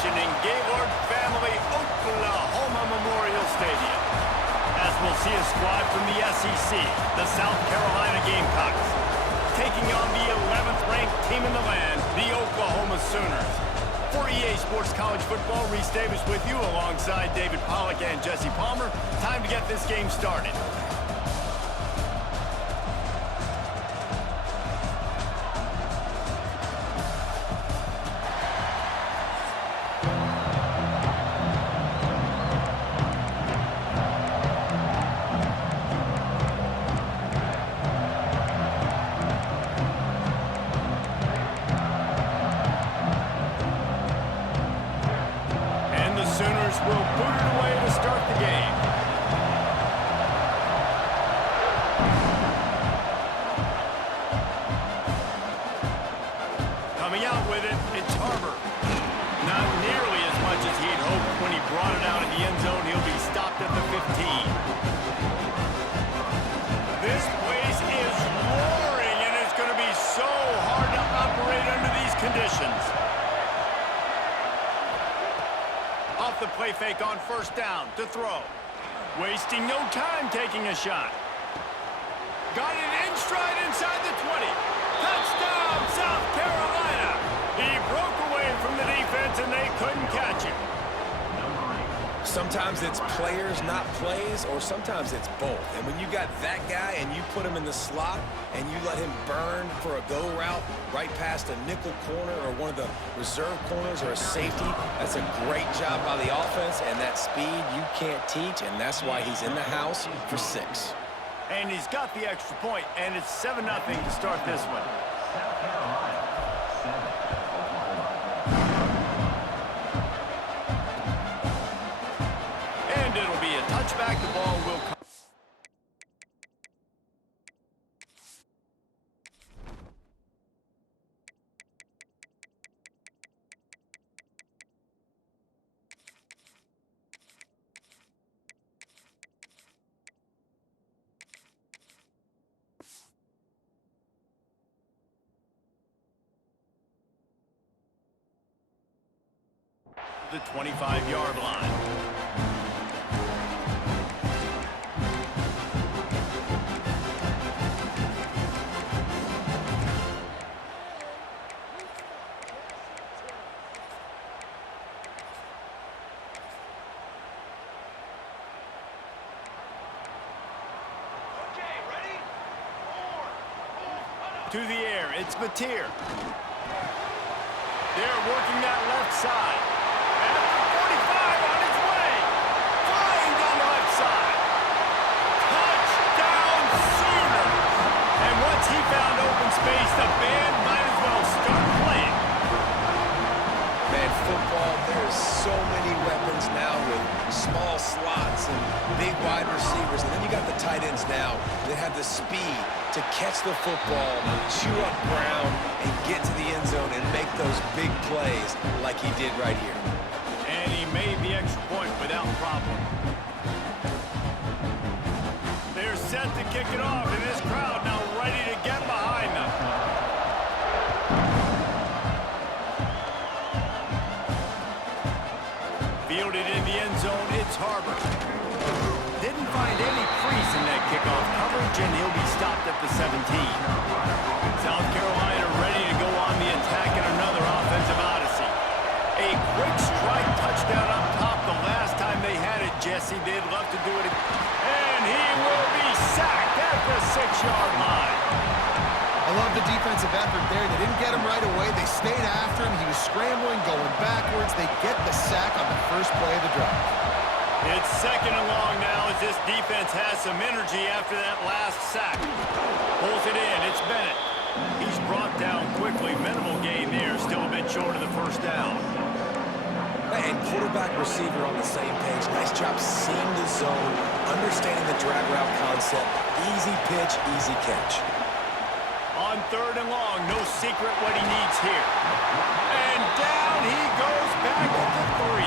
celebration in Gaylord Family Oklahoma Memorial Stadium, as we'll see a squad from the SEC, the South Carolina Gamecocks, taking on the 11th ranked team in the land, the Oklahoma Sooners. For EA Sports College Football, Reese Davis with you alongside David Pollack and Jesse Palmer. Time to get this game started. Will boot it away to start the game. Coming out with it, it's Harbor. Not nearly as much as he'd hoped when he brought it out in the end zone. He'll be stopped at the 15. This place is roaring, and it's going to be so hard to operate under these conditions. Off the play fake on first down to throw. Wasting no time taking a shot. Got it in stride inside the 20. Touchdown, South Carolina. He broke away from the defense and they couldn't catch him. Sometimes it's players, not plays, or sometimes it's both. And when you got that guy and you put him in the slot and you let him burn for a go route right past a nickel corner or one of the reserve corners or a safety, that's a great job by the offense, and that speed you can't teach, and that's why he's in the house for 6. And he's got the extra point, and it's 7-0 to start this one. And it'll be a touchback. The ball will come. The 25-yard line. To the air, it's Mateer. They're working that left side. After 45 on his way. Flying down the left side. Touchdown Sooners. And once he found open space, the band might as well start playing. Man, football, there's so many weapons now with small slots and big wide receivers. And then you got the tight ends now that have the speed to catch the football, chew up ground, and get to the end zone and make those big plays like he did right here. And he made the extra point without problem. They're set to kick it off, and this crowd now ready to get behind them. Fielded in the end zone, it's Harbor. Didn't find any crease in that kickoff coverage, and he'll be stopped at the 17. South Carolina ready to go on the attack in another offensive odyssey. A quick strike touchdown up top the last time they had it, Jesse. They'd love to do it again. And he will be sacked at the 6-yard line. I love the defensive effort there. They didn't get him right away. They stayed after him. He was scrambling, going backwards. They get the sack on the first play of the drive. It's 2nd and long now as this defense has some energy after that last sack. Pulls it in. It's Bennett. He's brought down quickly. Minimal gain there. Still a bit short of the first down. And quarterback receiver on the same page. Nice job seeing the zone, understanding the drag route concept. Easy pitch, easy catch. On 3rd and long, no secret what he needs here. And down he goes back at the 3.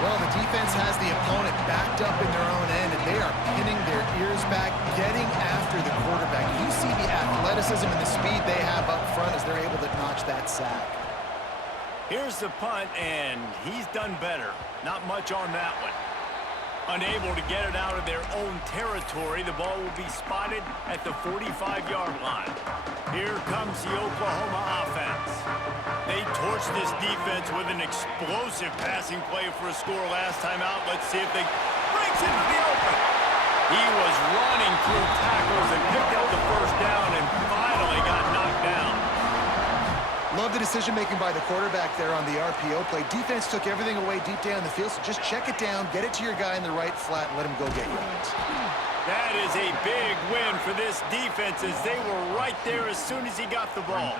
Well, the defense has the opponent backed up in their own end, and they are pinning their ears back, getting after the quarterback. You see the athleticism and the speed they have up front as they're able to notch that sack. Here's the punt, and he's done better. Not much on that one. Unable to get it out of their own territory, the ball will be spotted at the 45-yard line. Here comes the Oklahoma offense. They torched this defense with an explosive passing play for a score last time out. Let's see if they breaks into the open. He was running through tackles and picked up the first down and finally got knocked down. Love the decision-making by the quarterback there on the RPO play. Defense took everything away deep down the field, so just check it down, get it to your guy in the right flat, and let him go get yards. That is a big win for this defense as they were right there as soon as he got the ball.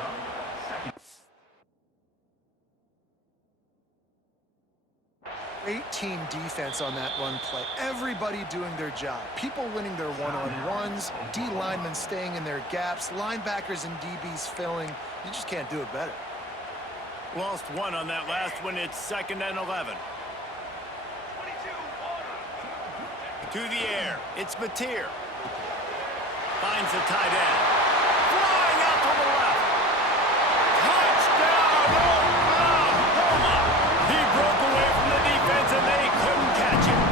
Great team defense on that run play. Everybody doing their job. People winning their one-on-ones, D linemen staying in their gaps, linebackers and DBs filling. You just can't do it better. Lost one on that last one. It's 2nd and 11. To the air. It's Mateer. Finds the tight end. Flying out to the left. Touchdown, Oklahoma! He broke away from the defense and they couldn't catch him.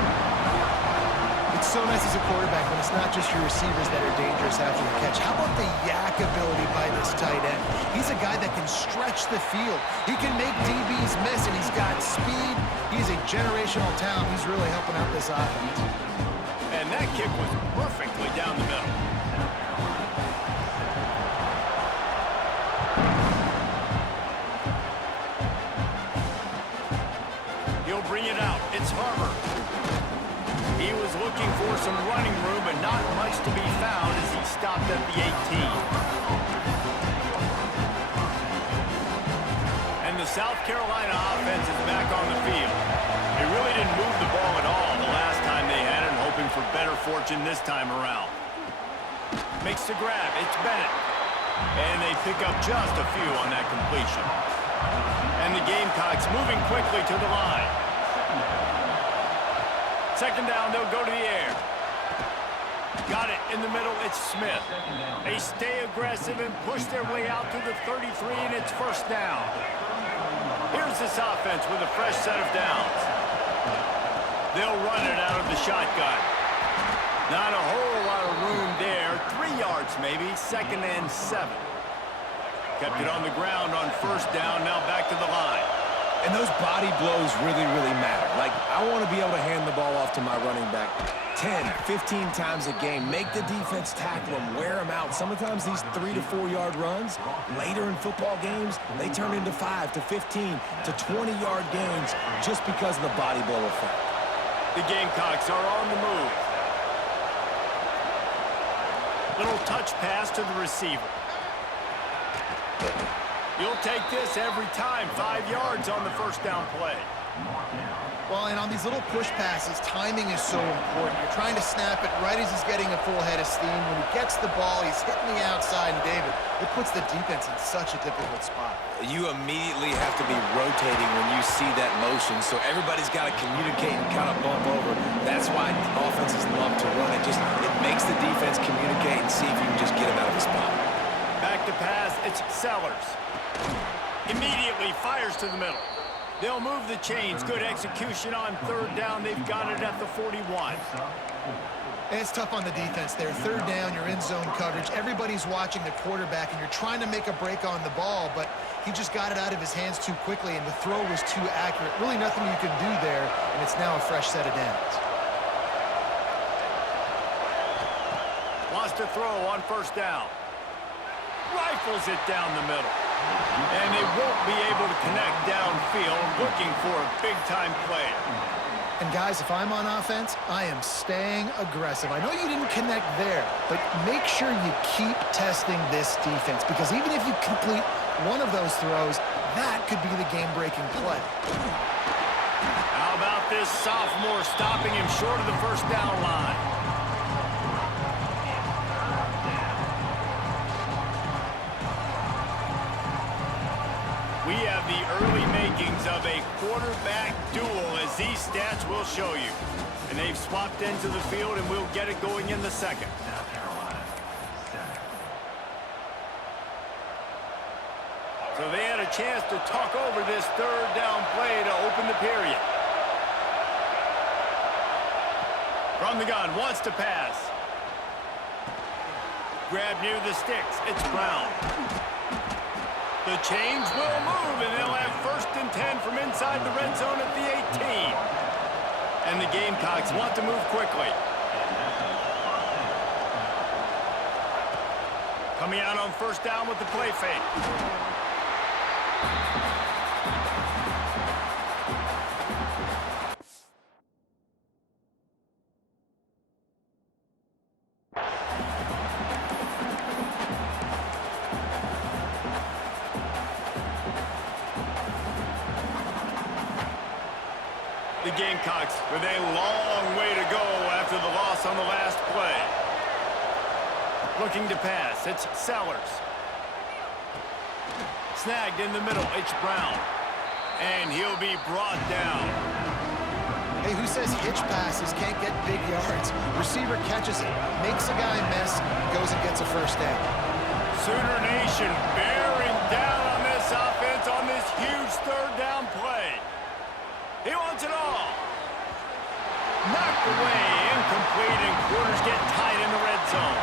It's so nice as a quarterback when it's not just your receivers that are dangerous after the catch. How about the yak ability by this tight end? He's a guy that can stretch the field. He can make DBs miss, and he's got speed. He's a generational talent. He's really helping out this offense. And that kick was perfectly down the middle. He'll bring it out. It's Harbor. He was looking for some running room, but not much to be found as he stopped at the 18. And the South Carolina offense is back on the field. They really didn't move the ball at all the last time they had it, hoping for better fortune this time around. Makes the grab. It's Bennett. And they pick up just a few on that completion. And the Gamecocks moving quickly to the line. 2nd down, they'll go to the air. Got it in the middle, it's Smith. They stay aggressive and push their way out to the 33, and it's 1st down. Here's this offense with a fresh set of downs. They'll run it out of the shotgun. Not a whole lot of room there. 3 yards maybe, 2nd and 7. Kept it on the ground on 1st down, now back to the line. And those body blows really, really matter. Like, I want to be able to hand the ball off to my running back 10, 15 times a game. Make the defense tackle him, wear him out. Sometimes these 3 to 4 yard runs, later in football games, they turn into 5 to 15 to 20-yard gains just because of the body blow effect. The Gamecocks are on the move. Little touch pass to the receiver. You'll take this every time. 5 yards on the 1st down play. Well, and on these little push passes, timing is so important. You're trying to snap it right as he's getting a full head of steam. When he gets the ball, he's hitting the outside, and David, it puts the defense in such a difficult spot. You immediately have to be rotating when you see that motion, so everybody's got to communicate and kind of bump over. That's why offenses love to run it. It makes the defense communicate and see if you can just get him out of the spot. Back to pass, it's Sellers. Immediately fires to the middle. They'll move the chains. Good execution on 3rd down. They've got it at the 41. It's tough on the defense there. 3rd down, you're in zone coverage. Everybody's watching the quarterback, and you're trying to make a break on the ball, but he just got it out of his hands too quickly, and the throw was too accurate. Really nothing you can do there, and it's now a fresh set of downs. Wants to throw on 1st down. Rifles it down the middle. And they won't be able to connect downfield, looking for a big-time play. And guys, if I'm on offense, I am staying aggressive. I know you didn't connect there, but make sure you keep testing this defense, because even if you complete one of those throws, that could be the game-breaking play. How about this sophomore stopping him short of the 1st down line? We have the early makings of a quarterback duel, as these stats will show you. And they've swapped into the field, and we'll get it going in the 2nd. So they had a chance to talk over this third down play to open the period. From the gun, wants to pass. Grab near the sticks. It's Brown. The chains will move, and they'll have 1st and 10 from inside the red zone at the 18. And the Gamecocks want to move quickly. Coming out on 1st down with the play fake. The Gamecocks with a long way to go after the loss on the last play. Looking to pass, it's Sellers. Snagged in the middle, it's Brown. And he'll be brought down. Hey, who says hitch passes can't get big yards? Receiver catches it, makes a guy miss, goes and gets a 1st down. Sooner Nation bearing down on this offense on this huge 3rd down play. He wants it all. Knocked away, incomplete, and quarters get tight in the red zone.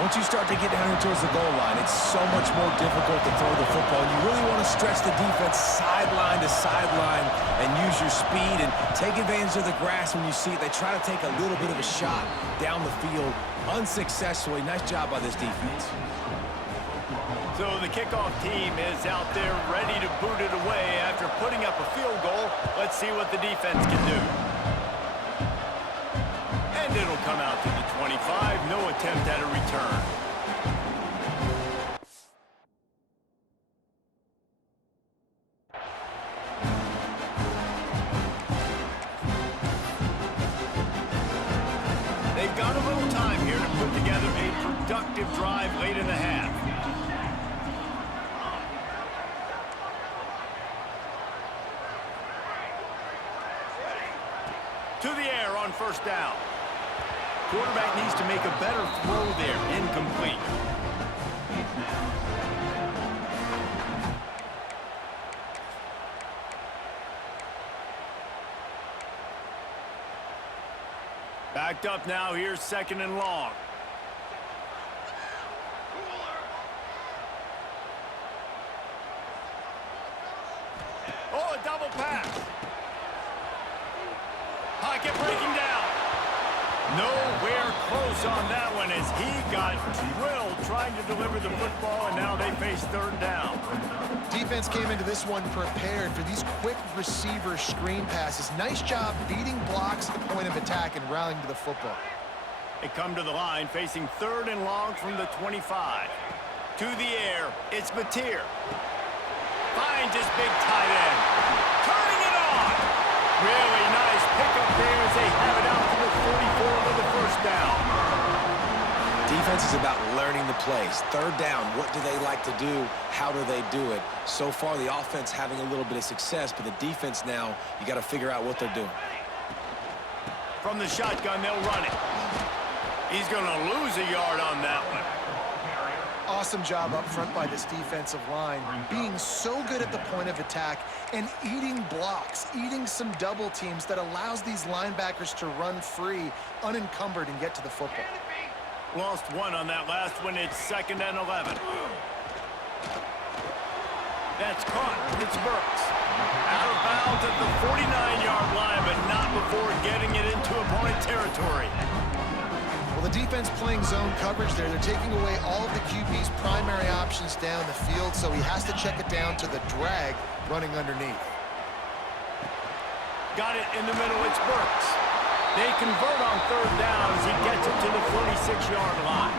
Once you start to get down here towards the goal line, it's so much more difficult to throw the football. You really want to stretch the defense sideline to sideline and use your speed and take advantage of the grass when you see it. They try to take a little bit of a shot down the field unsuccessfully. Nice job by this defense. So the kickoff team is out there ready to boot it away after putting up a field goal. Let's see what the defense can do. And it'll come out to the 25. No attempt at a return. They've got a little time here to put together a productive drive late in the half. To the air on 1st down. Quarterback needs to make a better throw there. Incomplete. Backed up now. Here's 2nd and long. Oh, a double pass. Pocket breaking down. Nowhere close on that one as he got drilled trying to deliver the football, and now they face 3rd down. Defense came into this one prepared for these quick receiver screen passes. Nice job beating blocks at the point of attack and rallying to the football. They come to the line facing 3rd and long from the 25. To the air, it's Mateer. Finds his big tight end. Turning it on. Really nice pickup there as they have it out to the 44 with the 1st down. Defense is about learning the plays. 3rd down, what do they like to do? How do they do it? So far, the offense having a little bit of success, but the defense now, you got to figure out what they're doing. From the shotgun, they'll run it. He's going to lose a yard on that one. Awesome job up front by this defensive line, being so good at the point of attack and eating blocks, eating some double teams that allows these linebackers to run free, unencumbered, and get to the football. Lost one on that last one. It's 2nd and 11. That's caught. It's Burks. Out of bounds at the 49-yard line, but not before getting it into opponent territory. Well, the defense playing zone coverage there. They're taking away all of the QB's primary options down the field, so he has to check it down to the drag running underneath. Got it in the middle. It's Burks. They convert on 3rd down as he gets it to the 46-yard line.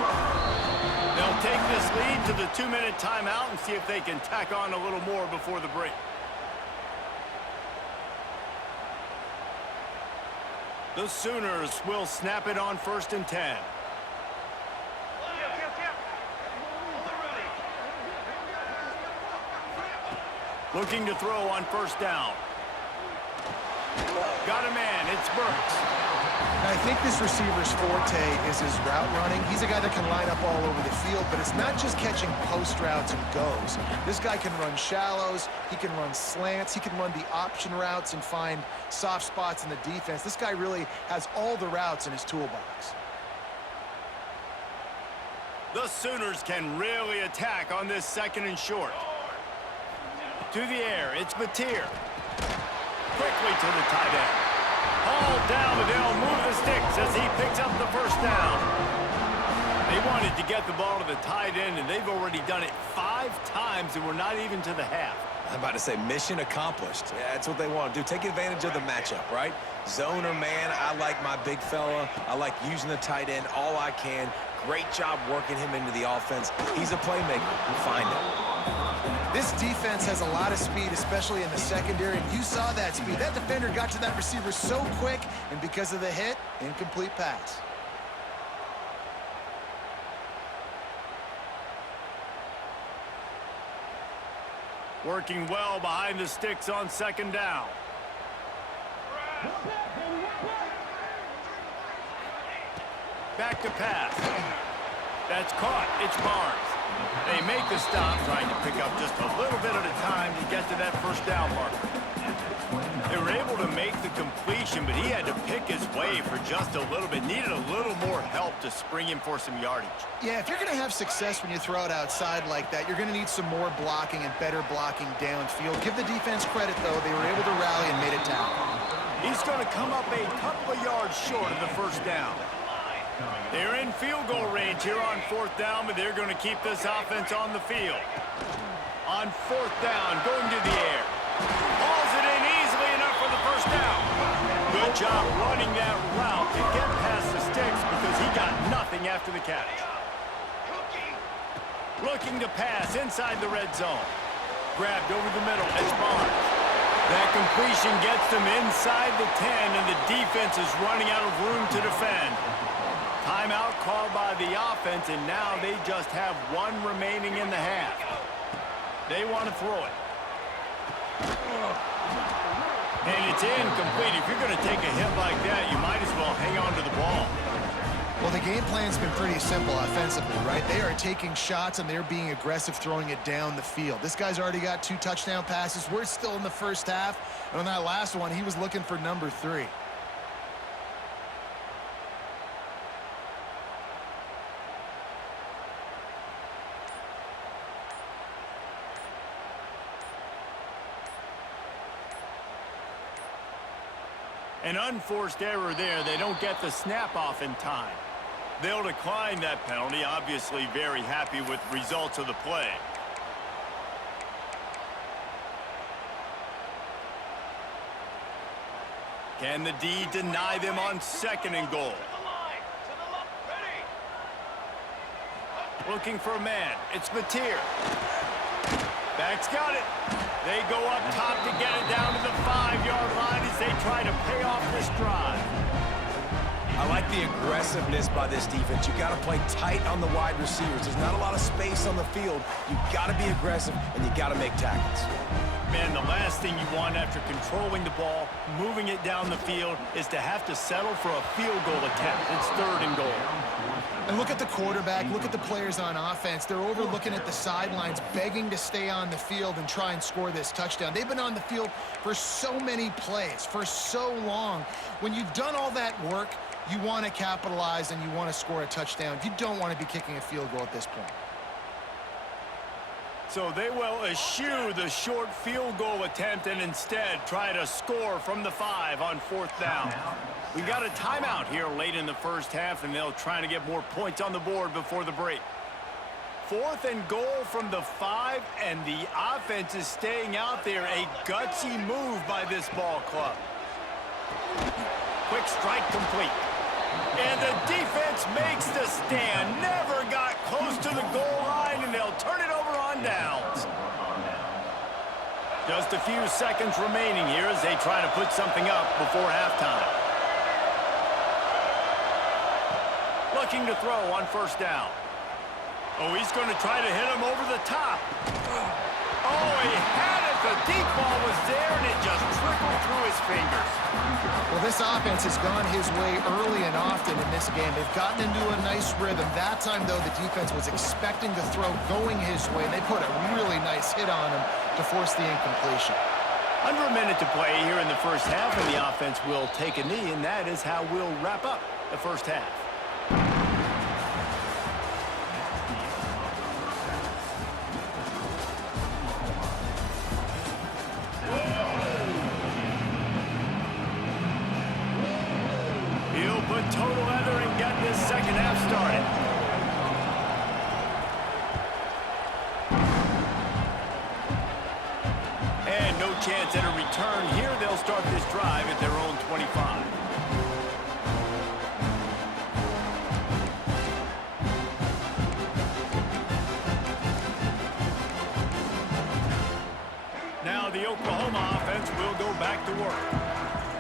They'll take this lead to the 2-minute timeout and see if they can tack on a little more before the break. The Sooners will snap it on 1st and 10. Looking to throw on 1st down. Got a man, it's Burks. I think this receiver's forte is his route running. He's a guy that can line up all over the field, but it's not just catching post routes and goes. This guy can run shallows, he can run slants, he can run the option routes and find soft spots in the defense. This guy really has all the routes in his toolbox. The Sooners can really attack on this 2nd and short. To the air, it's Mateer. Quickly to the tight end. Hauled down, but they'll move the sticks as he picks up the first down. They wanted to get the ball to the tight end, and they've already done it 5 times, and we're not even to the half. I'm about to say mission accomplished. Yeah, that's what they want to do. Take advantage of the matchup, right? Zone or man, I like my big fella. I like using the tight end all I can. Great job working him into the offense. He's a playmaker. Find him. This defense has a lot of speed, especially in the secondary, and you saw that speed. That defender got to that receiver so quick, and because of the hit, incomplete pass. Working well behind the sticks on 2nd down. Back to pass. That's caught. It's Barnes. They make the stop, trying to pick up just a little bit at a time to get to that first down marker. They were able to make the completion, but he had to pick his way for just a little bit. Needed a little more help to spring him for some yardage. Yeah, if you're going to have success when you throw it outside like that, you're going to need some more blocking and better blocking downfield. Give the defense credit, though. They were able to rally and made a tackle. He's going to come up a couple of yards short of the first down. They're in field goal range here on 4th down, but they're going to keep this offense on the field. On 4th down, going to the air. Hauls it in easily enough for the first down. Good job running that route to get past the sticks because he got nothing after the catch. Looking to pass inside the red zone. Grabbed over the middle. It's Barnes. That completion gets them inside the 10, and the defense is running out of room to defend. Timeout called by the offense, and now they just have 1 remaining in the half. They want to throw it. And it's incomplete. If you're going to take a hit like that, you might as well hang on to the ball. Well, the game plan's been pretty simple offensively, right? They are taking shots, and they're being aggressive, throwing it down the field. This guy's already got 2 touchdown passes. We're still in the first half, and on that last one, he was looking for number 3. An unforced error there. They don't get the snap off in time. They'll decline that penalty. Obviously very happy with the results of the play. Can the D deny them on 2nd and goal? Looking for a man. It's Mateer. Back's got it. They go up top to get it down to the 5-yard line as they try to pay off this drive. I like the aggressiveness by this defense. You got to play tight on the wide receivers. There's not a lot of space on the field. You got to be aggressive, and you got to make tackles. Man, the last thing you want after controlling the ball, moving it down the field, is to have to settle for a field goal attempt. It's 3rd and goal. And look at the quarterback, look at the players on offense. They're over looking at the sidelines, begging to stay on the field and try and score this touchdown. They've been on the field for so many plays, for so long. When you've done all that work, you want to capitalize and you want to score a touchdown. You don't want to be kicking a field goal at this point. So they will eschew the short field goal attempt and instead try to score from the 5 on 4th down. We got a timeout here late in the first half, and they'll try to get more points on the board before the break. 4th and goal from the 5, and the offense is staying out there. A gutsy move by this ball club. Quick strike complete. And the defense makes the stand. Never got close to the goal line, and they'll turn it over on downs. Just a few seconds remaining here as they try to put something up before halftime. Looking to throw on 1st down. Oh, he's going to try to hit him over the top. Oh, he had it. The deep ball was there, and it just trickled through his fingers. Well, this offense has gone his way early and often in this game. They've gotten into a nice rhythm. That time, though, the defense was expecting the throw going his way, and they put a really nice hit on him to force the incompletion. Under a minute to play here in the first half, and the offense will take a knee, and that is how we'll wrap up the first half. He'll put total leather and get this second half started. And no chance at a return here. They'll start this drive at their own 25. Now the Oklahoma offense will go back to work.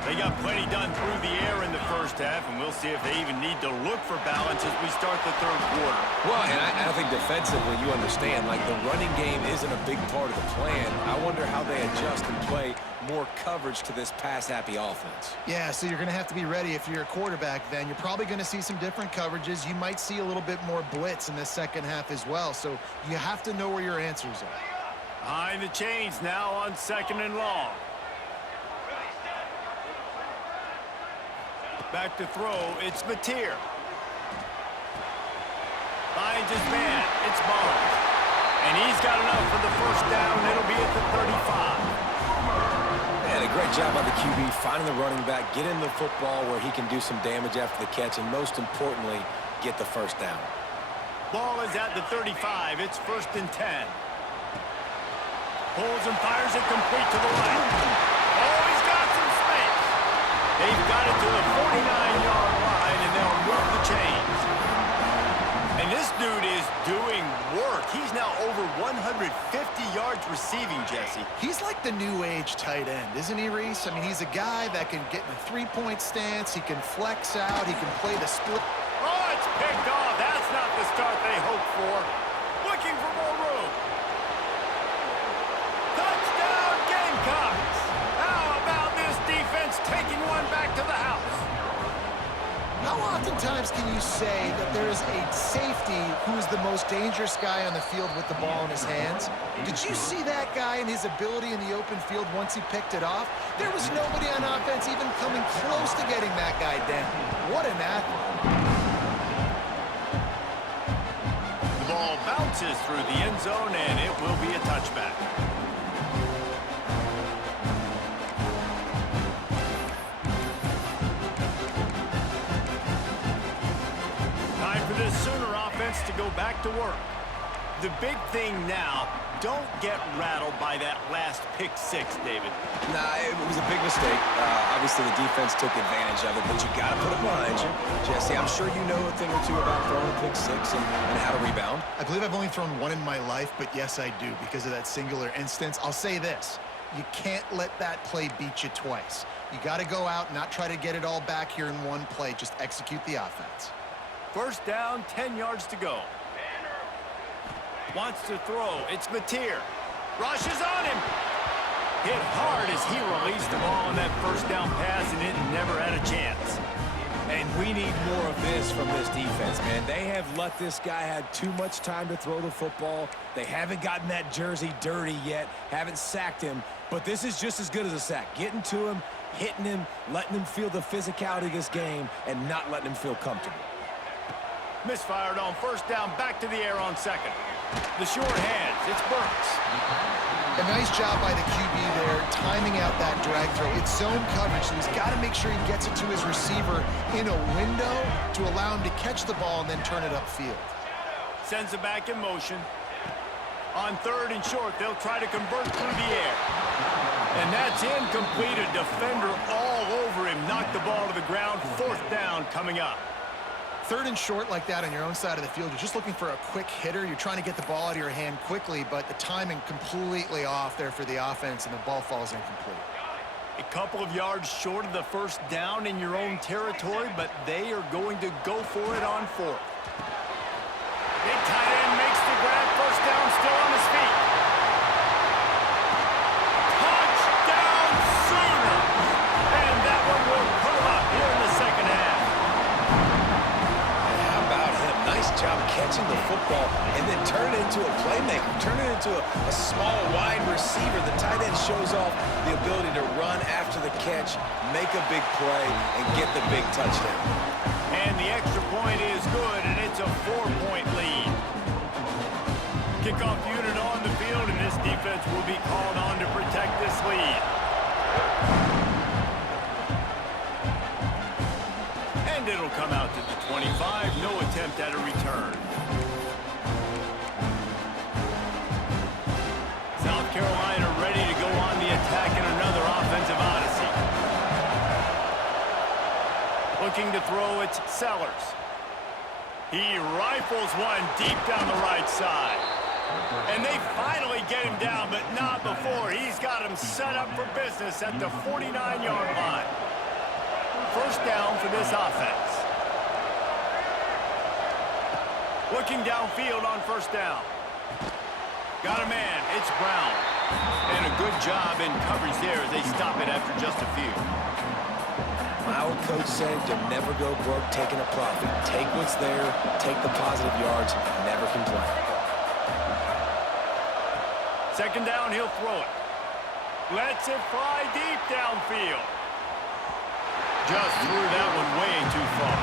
They got plenty done through the air in the first half, and we'll see if they even need to look for balance as we start the third quarter. Well, and I think defensively, you understand, like the running game isn't a big part of the plan. I wonder how they adjust and play more coverage to this pass-happy offense. Yeah, so you're going to have to be ready if you're a quarterback then. You're probably going to see some different coverages. You might see a little bit more blitz in the second half as well, so you have to know where your answers are. Behind the chains now on 2nd and long. Back to throw, it's Mateer. Finds his man, it's Barnes. And he's got enough for the first down. It'll be at the 35. And a great job by the QB finding the running back, getting the football where he can do some damage after the catch, and most importantly, get the first down. Ball is at the 35. It's 1st and 10. Pulls and fires it complete to the right. Oh, he's got some space. They've got it to the 49-yard line, and they'll move the chains. And this dude is doing work. He's now over 150 yards receiving, Jesse. He's like the new age tight end, isn't he, Reese? I mean, he's a guy that can get in a three-point stance. He can flex out. He can play the split. Oh, it's picked off. That's not the start they hoped for. Looking for more room. Touchdown, Gamecocks. How about this defense taking one back to the house? How oftentimes can you say that there is a safety who's the most dangerous guy on the field with the ball in his hands? Did you see that guy and his ability in the open field once he picked it off? There was nobody on offense even coming close to getting that guy down. What an athlete. The ball bounces through the end zone, and it will be a touchback. The Sooner offense to go back to work. The big thing now, don't get rattled by that last pick six, David. Nah, it was a big mistake. Obviously, the defense took advantage of it, but you got to put it behind you. Jesse, I'm sure you know a thing or two about throwing a pick six and how to rebound. I believe I've only thrown one in my life, but yes, I do because of that singular instance. I'll say this. You can't let that play beat you twice. You got to go out and not try to get it all back here in one play. Just execute the offense. First down, 10 yards to go. Wants to throw. It's Mateer. Rushes on him. Hit hard as he released the ball on that first down pass, and it never had a chance. And we need more of this from this defense, man. They have let this guy have too much time to throw the football. They haven't gotten that jersey dirty yet, haven't sacked him. But this is just as good as a sack. Getting to him, hitting him, letting him feel the physicality of this game, and not letting him feel comfortable. Misfired on first down, back to the air on second. The short hands, it's Burks. A nice job by the QB there, timing out that drag throw. It's zone coverage, so he's got to make sure he gets it to his receiver in a window to allow him to catch the ball and then turn it upfield. Sends it back in motion. On 3rd and short, they'll try to convert through the air. And that's incomplete. A defender all over him. Knocked the ball to the ground. 4th down coming up. 3rd and short like that on your own side of the field, you're just looking for a quick hitter. You're trying to get the ball out of your hand quickly, but the timing completely off there for the offense, and the ball falls incomplete. A couple of yards short of the first down in your own territory, but they are going to go for it on 4th. Big tight end makes the grab. First down, still on his feet. Touchdown, Sooner! catching the football and then turn it into a playmaker, turn it into a small, wide receiver. The tight end shows off the ability to run after the catch, make a big play, and get the big touchdown. And the extra point is good, and it's a 4-point lead. Kickoff unit on the field, and this defense will be called on to protect this lead. And it'll come out to the 25. No attempt at a return. South Carolina ready to go on the attack in another offensive odyssey. Looking to throw, it's Sellers. He rifles one deep down the right side. And they finally get him down, but not before. He's got him set up for business at the 49-yard line. First down for this offense. Looking downfield on first down. Got a man. It's Brown. And a good job in coverage there as they stop it after just a few. My old coach said you'll never go broke taking a profit. Take what's there, take the positive yards, never complain. Second down, he'll throw it. Lets it fly deep downfield. Just threw that one way too far.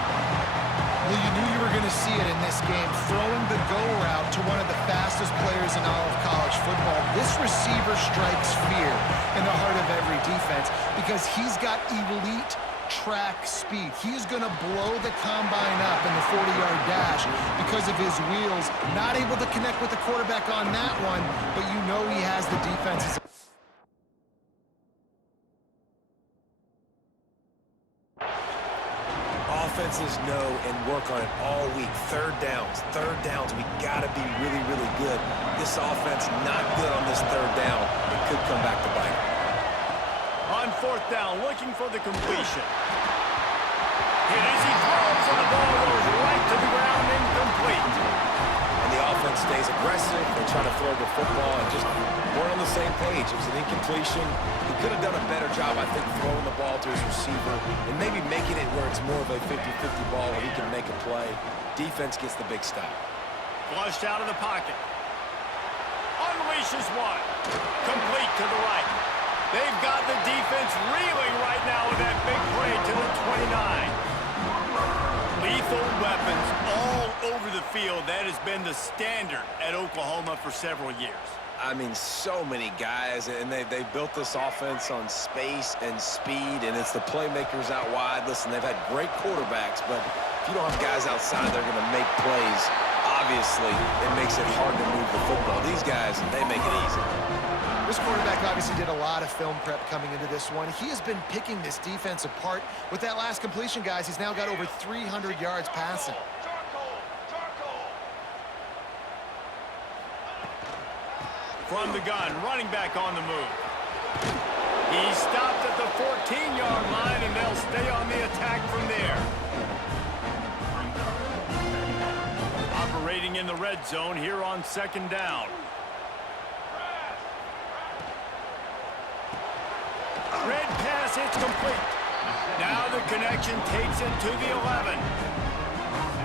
Well, you knew you were going to see it in this game, throwing the go route to one of the fastest players in all of college football. This receiver strikes fear in the heart of every defense because he's got elite track speed. He is going to blow the combine up in the 40-yard dash because of his wheels. Not able to connect with the quarterback on that one, but you know he has the defenses. Offenses know and work on it all week. Third downs, we got to be really, really good. This offense not good on this third down. It could come back to bite them. On fourth down, looking for the completion. And as he throws, and the ball goes right to the ground, incomplete. And the offense stays aggressive. They try to throw the football and just weren't on the same page. It was an incompletion. He could have done a better job, I think, throwing the ball to his receiver and maybe making it where it's more of a 50-50 ball where he can make a play. Defense gets the big stop. Flushed out of the pocket. Unleashes one. Complete to the right. They've got the defense reeling right now with that big play to the 29. Lethal weapons all over the field. That has been the standard at Oklahoma for several years. I mean, so many guys, and they built this offense on space and speed, and it's the playmakers out wide. Listen, they've had great quarterbacks, but if you don't have guys outside, they're going to make plays. Obviously, it makes it hard to move the football. These guys, they make it easy. This quarterback obviously did a lot of film prep coming into this one. He has been picking this defense apart. With that last completion, guys, he's now got over 300 yards passing. From the gun, running back on the move. He stopped at the 14-yard line, and they'll stay on the attack from there. Operating in the red zone here on second down. Red pass, it's complete. Now the connection takes it to the 11.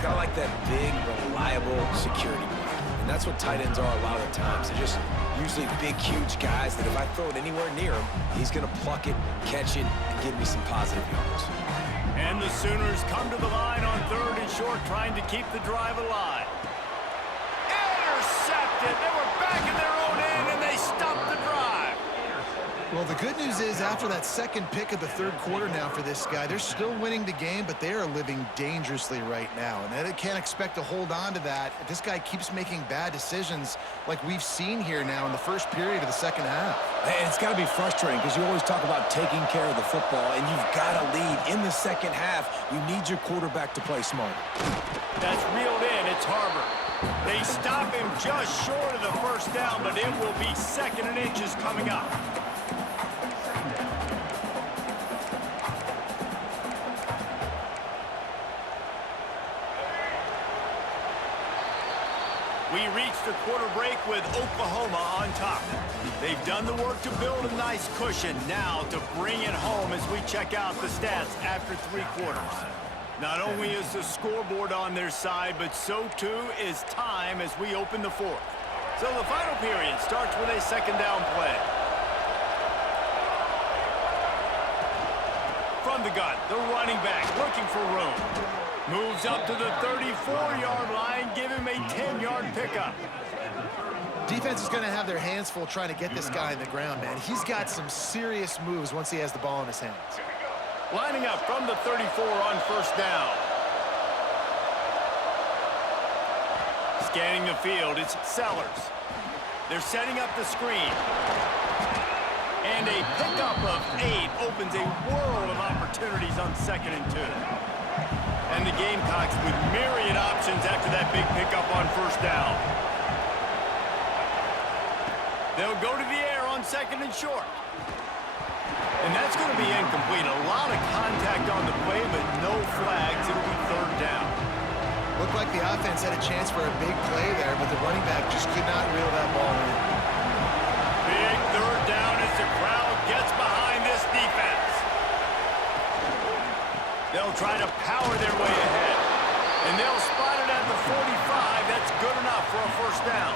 Kind of like that big, reliable security blanket. And that's what tight ends are a lot of the times. They're just usually big, huge guys that if I throw it anywhere near him, he's going to pluck it, catch it, and give me some positive yards. And the Sooners come to the line on third and short, trying to keep the drive alive. Intercepted. They were back in their own end, and they stopped the drive. Well, the good news is after that second pick of the third quarter now for this guy, they're still winning the game, but they are living dangerously right now. And they can't expect to hold on to that if this guy keeps making bad decisions like we've seen here now in the first period of the second half. And it's got to be frustrating because you always talk about taking care of the football, and you've got to lead in the second half. You need your quarterback to play smarter. That's reeled in. It's Harbor. They stop him just short of the first down, but it will be second and inches coming up. We reached the quarter break with Oklahoma on top. They've done the work to build a nice cushion. Now to bring it home as we check out the stats after three quarters. Not only is the scoreboard on their side, but so too is time as we open the fourth. So the final period starts with a second down play. From the gun, the running back looking for room. Moves up to the 34-yard line, give him a 10-yard pickup. Defense is going to have their hands full trying to get this guy in the ground, man. He's got some serious moves once he has the ball in his hands. Lining up from the 34 on first down. Scanning the field, it's Sellers. They're setting up the screen. And a pickup of 8 opens a world of opportunities on 2nd and 2. And the Gamecocks with myriad options after that big pickup on first down. They'll go to the air on 2nd and short. And that's going to be incomplete. A lot of contact on the play, but no flags. It'll be 3rd down. Looked like the offense had a chance for a big play there, but the running back just could not reel that ball in. Big 3rd down as the crowd gets behind this defense. They'll try to power their way ahead. And they'll spot it at the 45. That's good enough for a first down.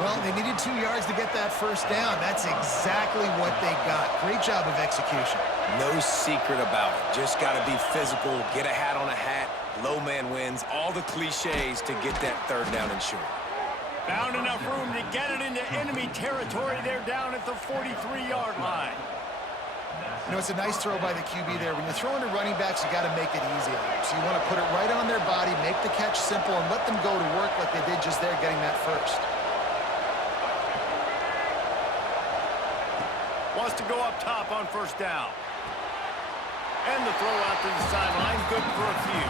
Well, they needed 2 yards to get that first down. That's exactly what they got. Great job of execution. No secret about it. Just got to be physical, get a hat on a hat, low man wins, all the cliches to get that 3rd down and short. Found enough room to get it into enemy territory. They're down at the 43-yard line. You know, it's a nice throw by the QB there. When you're throwing to running backs, you got to make it easy on them. So you want to put it right on their body, make the catch simple, and let them go to work like they did just there getting that first. Wants to go up top on first down. And the throw out to the sideline, good for a few.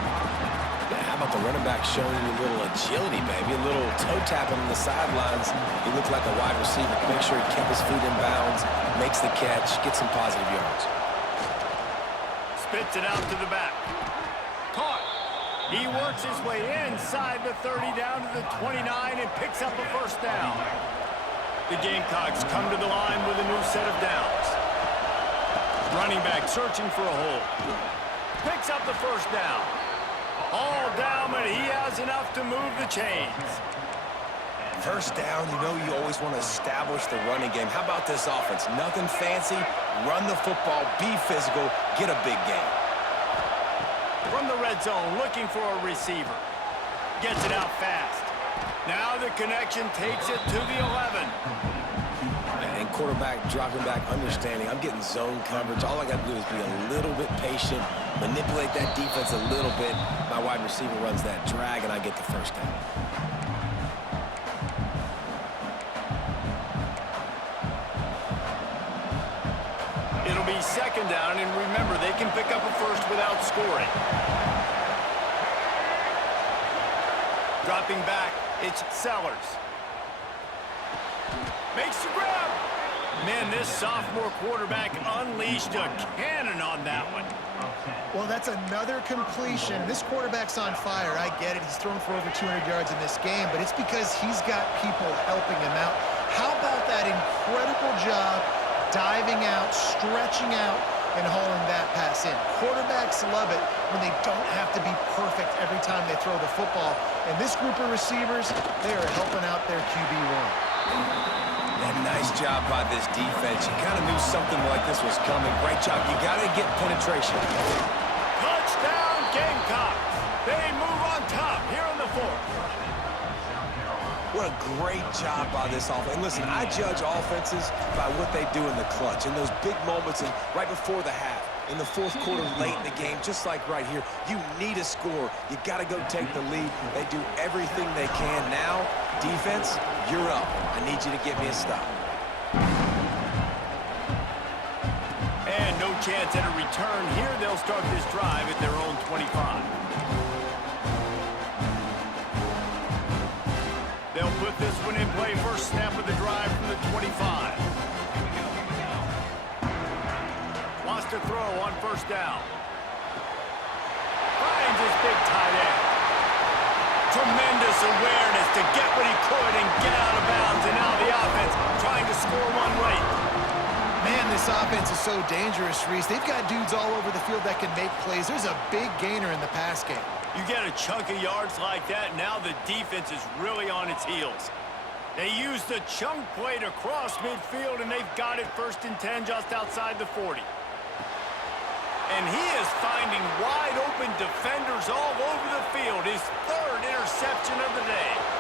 Yeah, how about the running back showing you a little agility, baby? A little toe tapping on the sidelines. He looked like a wide receiver. Make sure he kept his feet in bounds, makes the catch, gets some positive yards. Spits it out to the back. Caught. He works his way inside the 30 down to the 29 and picks up a first down. The Gamecocks come to the line with a new set of downs. Running back searching for a hole. Picks up the first down. All down, but he has enough to move the chains. First down, you know you always want to establish the running game. How about this offense? Nothing fancy. Run the football, be physical, get a big gain. From the red zone, looking for a receiver. Gets it out fast. Now the connection takes it to the 11. And quarterback dropping back, understanding. I'm getting zone coverage. All I got to do is be a little bit patient, manipulate that defense a little bit. My wide receiver runs that drag, and I get the first down. It'll be 2nd down, and remember, they can pick up a first without scoring. Dropping back, it's Sellers. Makes the grab. Man, this sophomore quarterback unleashed a cannon on that one. Well, that's another completion. This quarterback's on fire. I get it. He's thrown for over 200 yards in this game, but it's because he's got people helping him out. How about that incredible job diving out, stretching out, and hauling that pass in? Quarterbacks love it when they don't have to be perfect every time they throw the football. And this group of receivers, they are helping out their QB1. And nice job by this defense. You kind of knew something like this was coming. Great job. You got to get penetration. Touchdown, Gamecocks. They move on top here in the 4th. What a great job by this offense. And listen, I judge offenses by what they do in the clutch, in those big moments and right before the half, in the 4th quarter, late in the game, just like right here. You need a score. You got to go take the lead. They do everything they can. Now, defense, you're up. I need you to get me a stop. And no chance at a return here. They'll start this drive at their own 25. They'll put this one in play. First snap of the drive from the 25. Wants to throw on first down. Finds his big tight end. Tremendous awareness to get what he could and get out of bounds. And now the offense trying to score one late. Man, this offense is so dangerous, Reese. They've got dudes all over the field that can make plays. There's a big gainer in the pass game. You get a chunk of yards like that, now the defense is really on its heels. They use the chunk play to cross midfield, and they've got it 1st and 10 just outside the 40. And he is finding wide open defenders all over the field. His 3rd interception of the day.